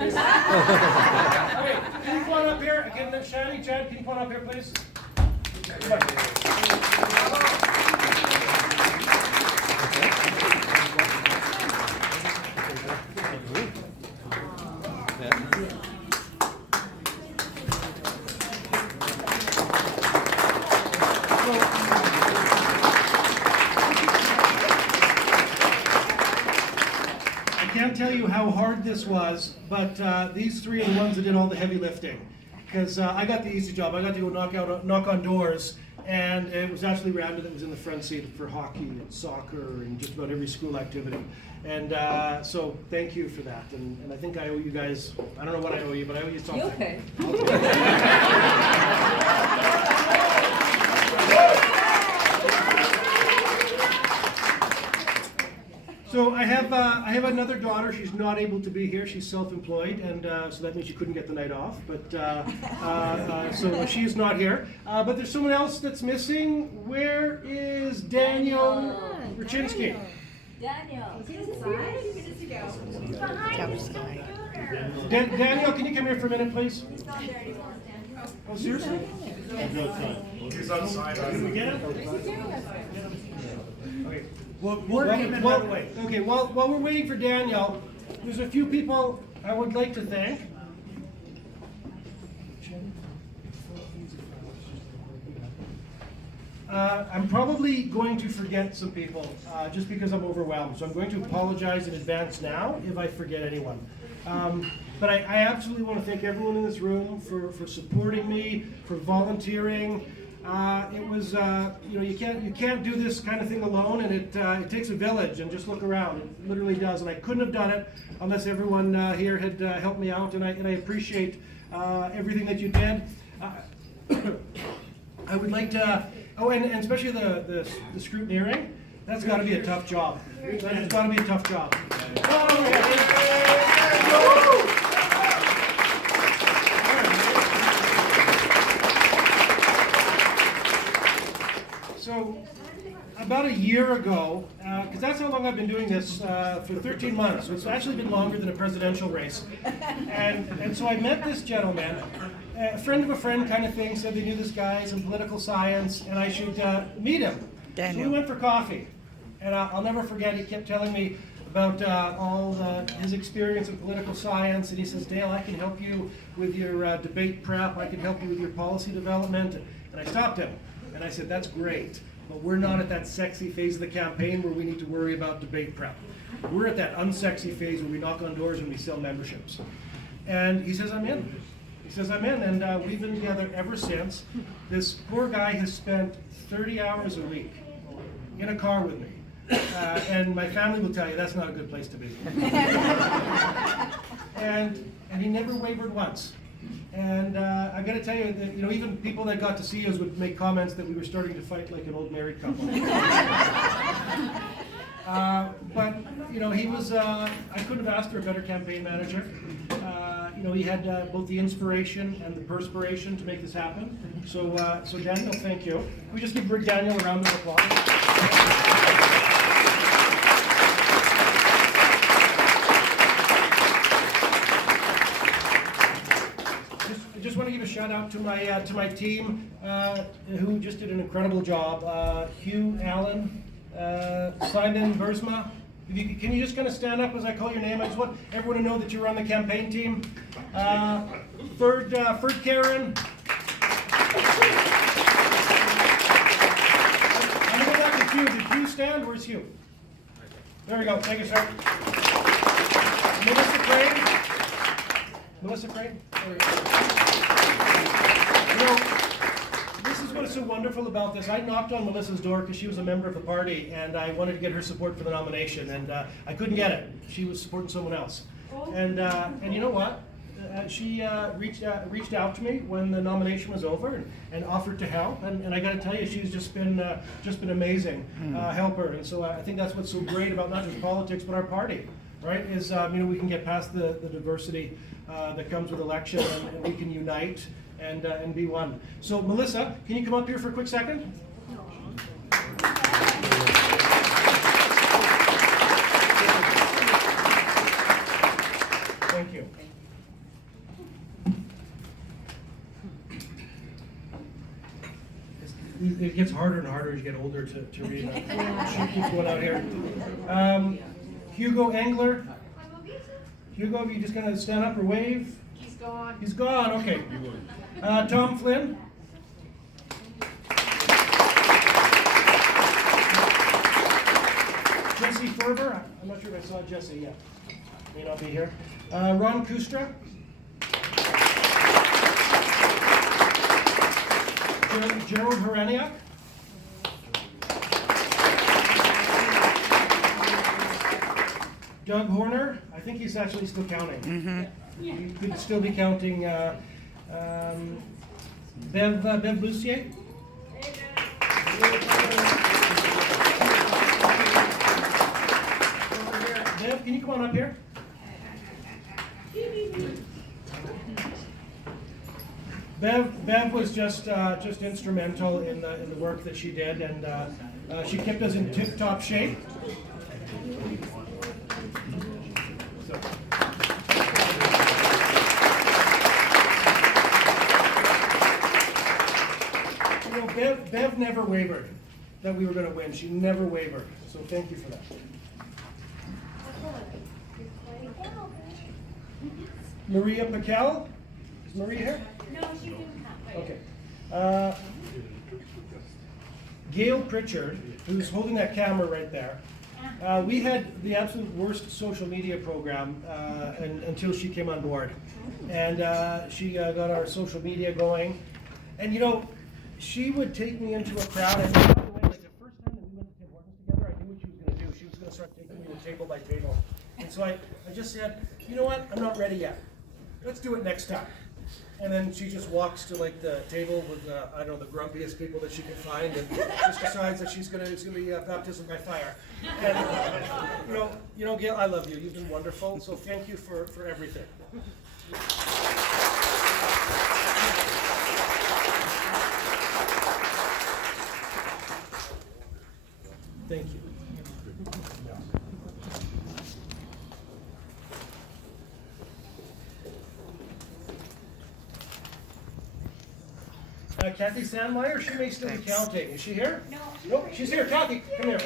Okay, can you come on up here? Again, Shadi, Chad, can you come on up here, please? Come on. I can't tell you how hard this was, but these three are the ones that did all the heavy lifting. Because I got the easy job. I got to go knock on doors, and it was actually Randa that was in the front seat for hockey and soccer and just about every school activity. And so thank you for that. And I think I owe you guys, I don't know what I owe you, but I owe you something. You okay? So I have another daughter. She's not able to be here. She's self-employed, and so that means she couldn't get the night off. But so she's not here. But there's someone else that's missing. Where is Daniel Rachinsky? Daniel. Daniel, can you come here for a minute, please? He's not there anymore. Oh, seriously? He's outside. Can we get him? Okay. We'll Okay, while we're waiting for Daniel, there's a few people I would like to thank. I'm probably going to forget some people just because I'm overwhelmed. So I'm going to apologize in advance now if I forget anyone. But I absolutely want to thank everyone in this room for supporting me, for volunteering. It was, you can't do this kind of thing alone, and it takes a village. And just look around; it literally does. And I couldn't have done it unless everyone here had helped me out. And I appreciate everything that you did. I would like to, and especially the scrutineering. That's got to be a tough job. That's got to be a tough job. So, about a year ago, because that's how long I've been doing this, for 13 months. So it's actually been longer than a presidential race. And so I met this gentleman, a friend of a friend kind of thing, said they knew this guy, some political science, and I should meet him. Daniel. So we went for coffee. And I'll never forget, he kept telling me about his experience in political science, and he says, Dale, I can help you with your debate prep, I can help you with your policy development. And I stopped him, and I said, that's great, but we're not at that sexy phase of the campaign where we need to worry about debate prep. We're at that unsexy phase where we knock on doors and we sell memberships. And he says, I'm in. He says, I'm in, and we've been together ever since. This poor guy has spent 30 hours a week in a car with me. And my family will tell you that's not a good place to be. and he never wavered once. And I got to tell you that even people that got to see us would make comments that we were starting to fight like an old married couple. But he was. I couldn't have asked for a better campaign manager. He had both the inspiration and the perspiration to make this happen. So Daniel, thank you. Can we just give Daniel a round of applause? I just want to give a shout out to my team who just did an incredible job. Hugh Allen, Simon Bersma. Can you just kind of stand up as I call your name? I just want everyone to know that you're on the campaign team. Third Karen. I'm going to get confused. Did Hugh stand? Where's Hugh? There we go. Thank you, sir. Melissa Crane. Melissa Crane. There we go. This is what is so wonderful about this. I knocked on Melissa's door because she was a member of the party, and I wanted to get her support for the nomination, and I couldn't get it. She was supporting someone else. And you know what? She reached out to me when the nomination was over and offered to help. And I got to tell you, she's just been amazing helper. And so I think that's what's so great about not just politics but our party, right? Is we can get past the diversity that comes with election, and we can unite and be one. So Melissa, can you come up here for a quick second? Thank you. it gets harder and harder as you get older to read. She keeps going out here. Hugo Engler. Hugo, are you just gonna stand up or wave? He's gone. He's gone, okay. Tom Flynn. Jesse Ferber. I'm not sure if I saw Jesse yet. May not be here. Ron Kustra. Gerald Horaniak. Doug Horner. I think he's actually still counting. He could still be counting. Bev Lucier. Bev, can you come on up here? Bev was just instrumental in the work that she did, and she kept us in tip-top shape. You know, Bev never wavered that we were going to win. She never wavered. So thank you for that. Maria Pakel. Is Maria here? No, she didn't come. Okay. Gail Pritchard, who's holding that camera right there. We had the absolute worst social media program until she came on board. And she got our social media going. And you know, she would take me into a crowd. And by the way, like the first time that we went to Tim Hortons together, I knew what she was going to do. She was going to start taking me to table by table. And so I just said, you know what, I'm not ready yet. Let's do it next time. And then she just walks to like the table with I don't know, the grumpiest people that she can find, and just decides that it's gonna be baptism by fire. And you know, Gail, I love you. You've been wonderful. So thank you for everything. Thank you. Kathy Sandmeyer, she may still be counting. Is she here? No. Nope, she's here. Kathy, come here.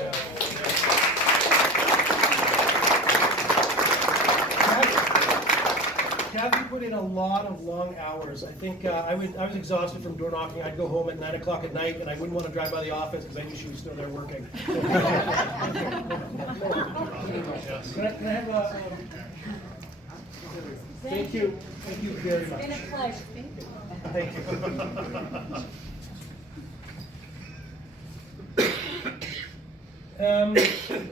Kathy put in a lot of long hours. I think I was exhausted from door knocking. I'd go home at 9 o'clock at night, and I wouldn't want to drive by the office because I knew she was still there working. Can I have a... Thank you. Thank you very much. It's been a pleasure. Thank you. Thank you.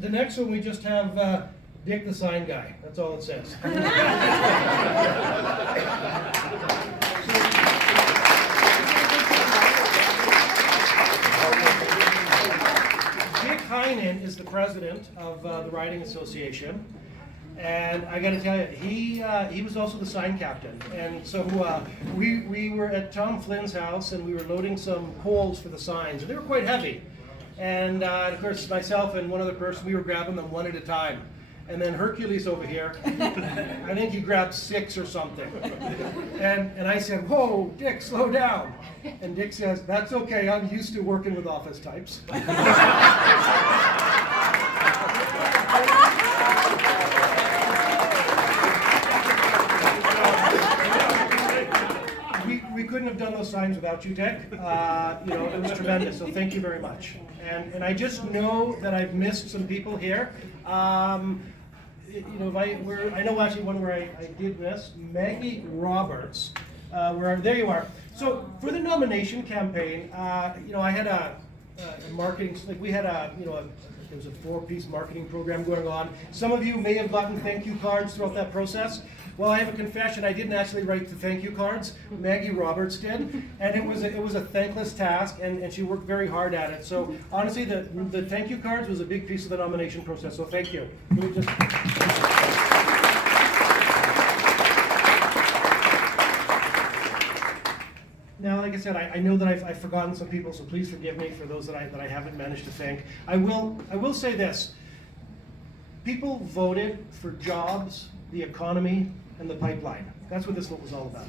The next one we just have Dick the sign guy. That's all it says. Dick Heinen is the president of the Riding Association. And I got to tell you, he was also the sign captain. And so we were at Tom Flynn's house, and we were loading some poles for the signs, and they were quite heavy. And of course, myself and one other person, we were grabbing them one at a time. And then Hercules over here, I think he grabbed 6 or something. And I said, "Whoa, Dick, slow down." And Dick says, "That's okay, I'm used to working with office types." We couldn't have done those signs without you, Dick. It was tremendous, so thank you very much. And I just know that I've missed some people here. I know actually one where I did miss, Maggie Roberts, there you are. So for the nomination campaign, I had a marketing, like we had there was a 4-piece marketing program going on. Some of you may have gotten thank you cards throughout that process. Well, I have a confession. I didn't actually write the thank you cards. Maggie Roberts did, and it was a thankless task, and she worked very hard at it. So honestly, the thank you cards was a big piece of the nomination process. So thank you. Now, like I said, I know that I've forgotten some people, so please forgive me for those that I haven't managed to thank. I will say this. People voted for jobs, the economy, and the pipeline. That's what this vote was all about.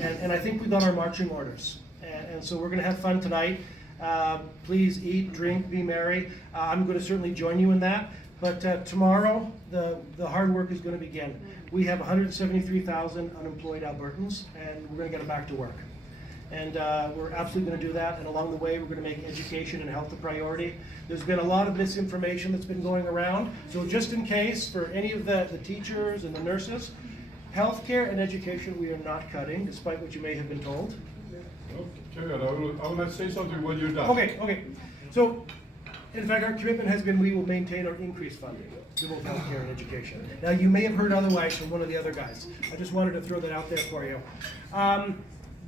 And I think we got our marching orders. And so we're gonna have fun tonight. Please eat, drink, be merry. I'm gonna certainly join you in that. But tomorrow, the hard work is gonna begin. We have 173,000 unemployed Albertans, and we're gonna get them back to work. And we're absolutely going to do that, and along the way, we're going to make education and health a priority. There's been a lot of misinformation that's been going around, so just in case, for any of the teachers and the nurses, healthcare and education we are not cutting, despite what you may have been told. Okay, I will say something when you're done. Okay. So, in fact, our commitment has been we will maintain or increase funding to both healthcare and education. Now, you may have heard otherwise from one of the other guys. I just wanted to throw that out there for you.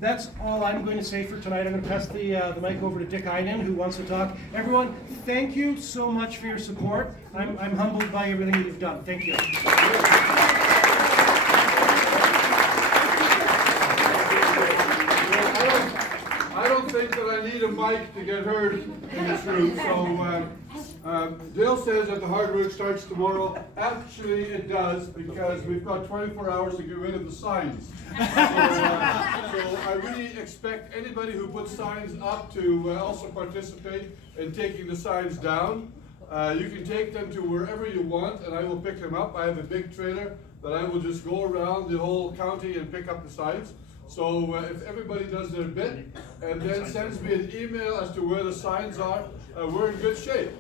That's all I'm going to say for tonight. I'm going to pass the mic over to Dick Iden, who wants to talk. Everyone, thank you so much for your support. I'm humbled by everything that you've done. Thank you. I don't think that I need a mic to get heard in this room, so Dale says that the hard work starts tomorrow. Actually, it does, because we've got 24 hours to get rid of the signs. So I really expect anybody who puts signs up to also participate in taking the signs down. You can take them to wherever you want, and I will pick them up. I have a big trailer that I will just go around the whole county and pick up the signs. So if everybody does their bit and then sends me an email as to where the signs are, we're in good shape.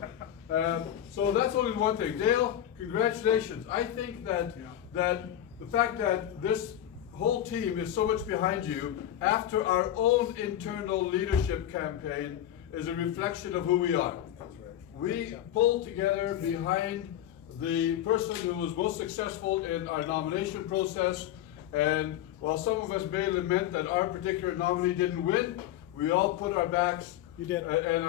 So that's only one thing. Dale, congratulations. I think that the fact that this whole team is so much behind you after our own internal leadership campaign is a reflection of who we are. We pulled together behind the person who was most successful in our nomination process, and while some of us may lament that our particular nominee didn't win, we all put our backs and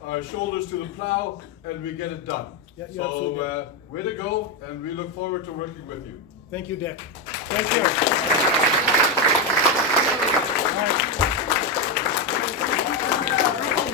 our shoulders to the plow, and we get it done. Yeah, so way to go, and we look forward to working with you. Thank you, Dick. Thank you.